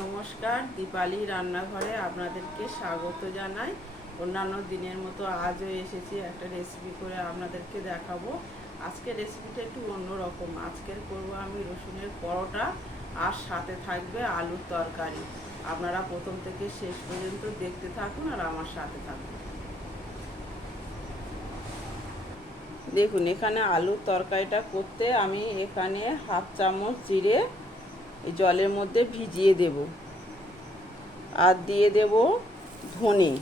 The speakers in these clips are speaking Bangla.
নমস্কার, দীপালি রান্নাঘরে আপনাদেরকে স্বাগত জানাই। অন্যান্য দিনের মতো আজও এসেছি একটা রেসিপি করে আপনাদেরকে দেখাবো। আজকের রেসিপিটা একটু অন্যরকম। আজকের করব আমি রসুনের পরোটা, আর সাথে থাকবে আলুর তরকারি। আপনারা প্রথম থেকে শেষ পর্যন্ত দেখতে থাকুন আর আমার সাথে থাকুন। দেখুন, এখানে আলুর তরকারিটা করতে আমি এখানে হাফ চামচ জিরে জলের মধ্যে ভিজিয়ে দেব, আর দিয়ে দেব ধনে,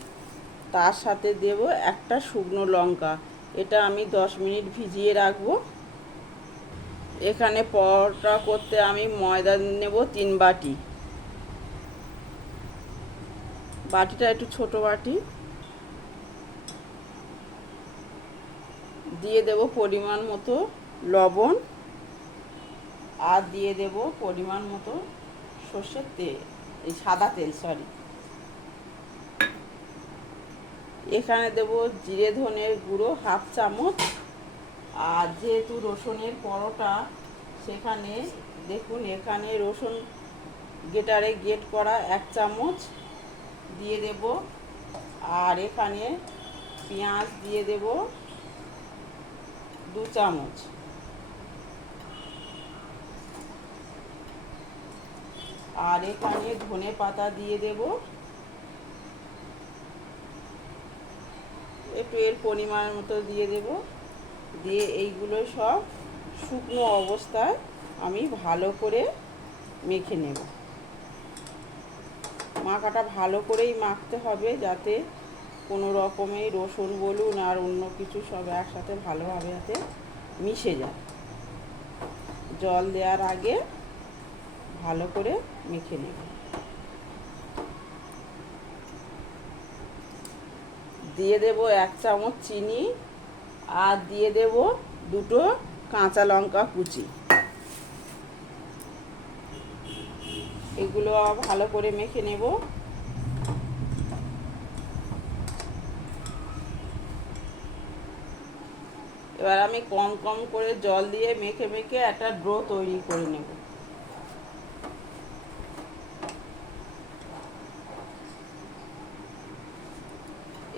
তার সাথে দেব একটা শুকনো লঙ্কা। এটা আমি 10 মিনিট ভিজিয়ে রাখবো। এখানে পরোটা করতে আমি ময়দা নেব 3 বাটি। বাটিটা একটু ছোট বাটি। দিয়ে দেব পরিমাণ মতো লবণ, আর দিয়ে দেব পরিমাণ মতো সর্ষের তেল, এই সাদা তেল সরি। এখানে দেব জিরে ধনের গুঁড়ো হাফ চামচ। আর যেহেতু রসুনের পরোটা, সেখানে দেখুন এখানে রসুন গ্রেটারে গ্রেট করা 1 চামচ দিয়ে দেব। আর এখানে পেঁয়াজ দিয়ে দেব 2 চামচ। আর এখানে ধনে পাতা দিয়ে দেব একটু, এর পরিমাণ মতো দিয়ে দেব। দিয়ে এইগুলো সব শুকনো অবস্থায় আমি ভালো করে মেখে নেব। মাখাটা ভালো করেই মাখতে হবে, যাতে কোনো রকমের রসুন বলুন আর অন্য কিছু সব একসাথে ভালোভাবে যাতে মিশে যায়। জল দেওয়ার আগে ভালো করে মেখে নেব। দিয়ে দেব 1 চামচ চিনি, আর দিয়ে দেব 2টো কাঁচা লঙ্কা কুচি। এগুলো ভালো করে মেখে নেব। এবার আমি কম কম করে জল দিয়ে মেখে মেখে একটা ডো তৈরি করে নেব।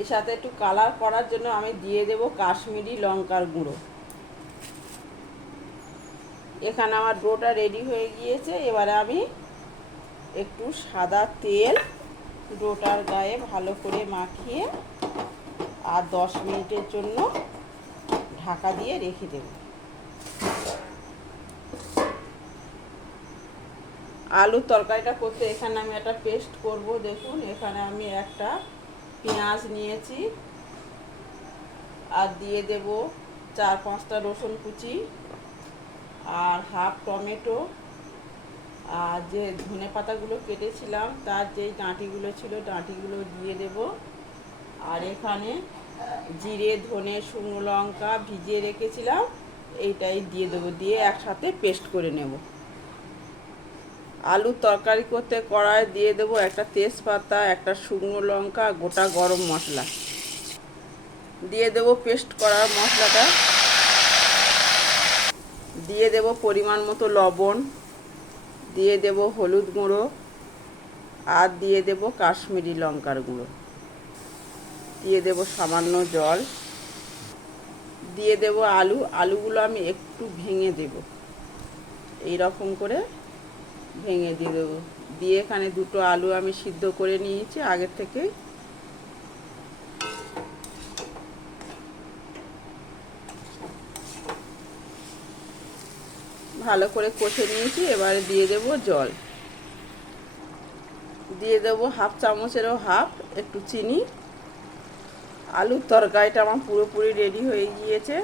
এর সাথে একটু কালার করার জন্য আমি দিয়ে দেব কাশ্মীরি লঙ্কার গুঁড়ো। এখানে আমার ডোটা রেডি হয়ে গিয়েছে। এবারে আমি একটু সাদা তেল ডোটার গায়ে ভালো করে মাখিয়ে আর 10 মিনিটের জন্য ঢাকা দিয়ে রেখে দেব। আলুর তরকারিটা করতে এখানে আমি একটা পেস্ট করব। দেখুন, এখানে আমি একটা পেঁয়াজ নিয়েছি, আর দিয়ে দেব 4-5টা রসুন কুচি, আর হাফ টমেটো, আর যে ধনে পাতাগুলো কেটেছিলাম তার যেই ডাঁটিগুলো ছিল ডাঁটিগুলো দিয়ে দেব। আর এখানে জিরে ধনে শুকনো লঙ্কা ভিজিয়ে রেখেছিলাম, এইটাই দিয়ে দেবো। দিয়ে একসাথে পেস্ট করে নেব। আলুর তরকারি করতে কড়াই দিয়ে দেব একটা তেজপাতা, একটা শুকনো লঙ্কা, গোটা গরম মশলা দিয়ে দেব। পেস্ট করার মশলাটা দিয়ে দেব, পরিমাণ মতো লবণ দিয়ে দেব, হলুদ গুঁড়ো, আর দিয়ে দেব কাশ্মীরি লঙ্কার গুঁড়ো, দিয়ে দেব সামান্য জল, দিয়ে দেব আলুগুলো আমি একটু ভেঙে দেব, এই রকম করে ভেঙে দিয়ে দেবো। দিয়ে এখানে 2টো আলু আমি সিদ্ধ করে নিয়েছি আগের থেকে। ভালো করে কষে নিয়েছি। এবারে দিয়ে দেব জল, দিয়ে দেব হাফ চামচেরও হাফ একটু চিনি। আলুর তরকারিটা আমার পুরোপুরি রেডি হয়ে গিয়েছে।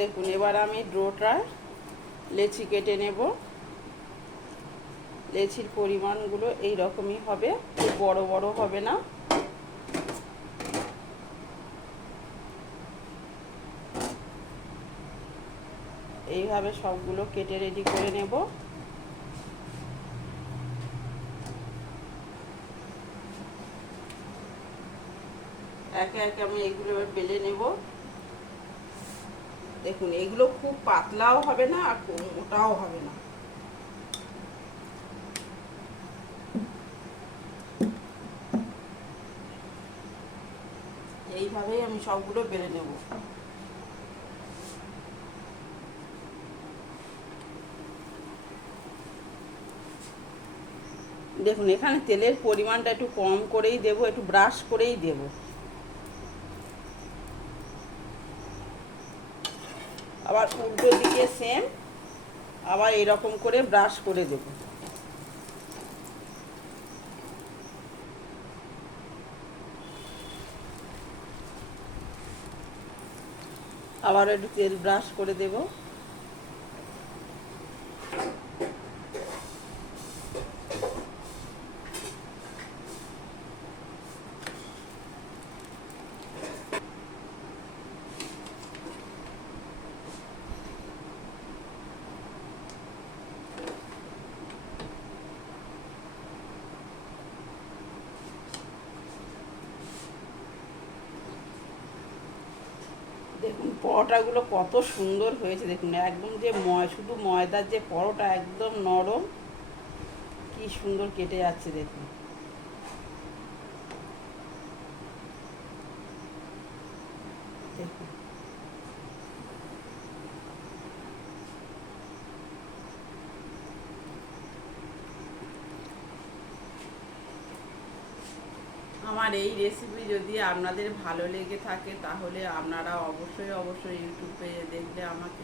দেখুন, এবার আমি ডোটা লেচি কেটে নেব। লেচির পরিমাণগুলো এই রকমই হবে, খুব বড় বড় হবে না। এইভাবে সবগুলো কেটে রেডি করে নেব। একে একে আমি এগুলো এবার বেলে নেব। দেখুন এগুলো খুব পাতলাও হবে না আর খুব মোটাও হবে না। এইভাবেই আমি সবগুলো বেলে নেব। দেখুন এখানে তেলের পরিমাণটা একটু কম করেই দেব, একটু ব্রাশ করেই দেব। আবার উল্টো দিকে সেম আবার এরকম করে ব্রাশ করে দেব। আবার একটু তেল ব্রাশ করে দেব। দেখুন পরোটাগুলো কত সুন্দর হয়েছে, দেখুন একদম যে শুধু ময়দার যে পরোটা একদম নরম, কি সুন্দর কেটে যাচ্ছে দেখুন। দেখুন আমার এই রেসিপি যদি আপনাদের ভালো লেগে থাকে তাহলে আপনারা অবশ্যই ইউটিউব পেজে দেখলে আমাকে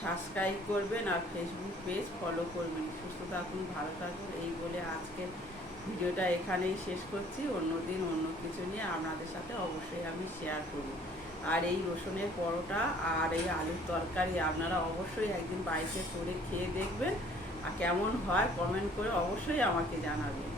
সাবস্ক্রাইব করবেন আর ফেসবুক পেজ ফলো করবেন। সুস্থ থাকুন, ভালো থাকুন, এই বলে আজকের ভিডিওটা এখানেই শেষ করছি। অন্য দিন অন্য কিছু নিয়ে আপনাদের সাথে অবশ্যই আমি শেয়ার করব। আর এই রসুনের পরোটা আর এই আলুর তরকারি আপনারা অবশ্যই একদিন বাড়িতে করে খেয়ে দেখবেন, আর কেমন হয় কমেন্ট করে অবশ্যই আমাকে জানাবেন।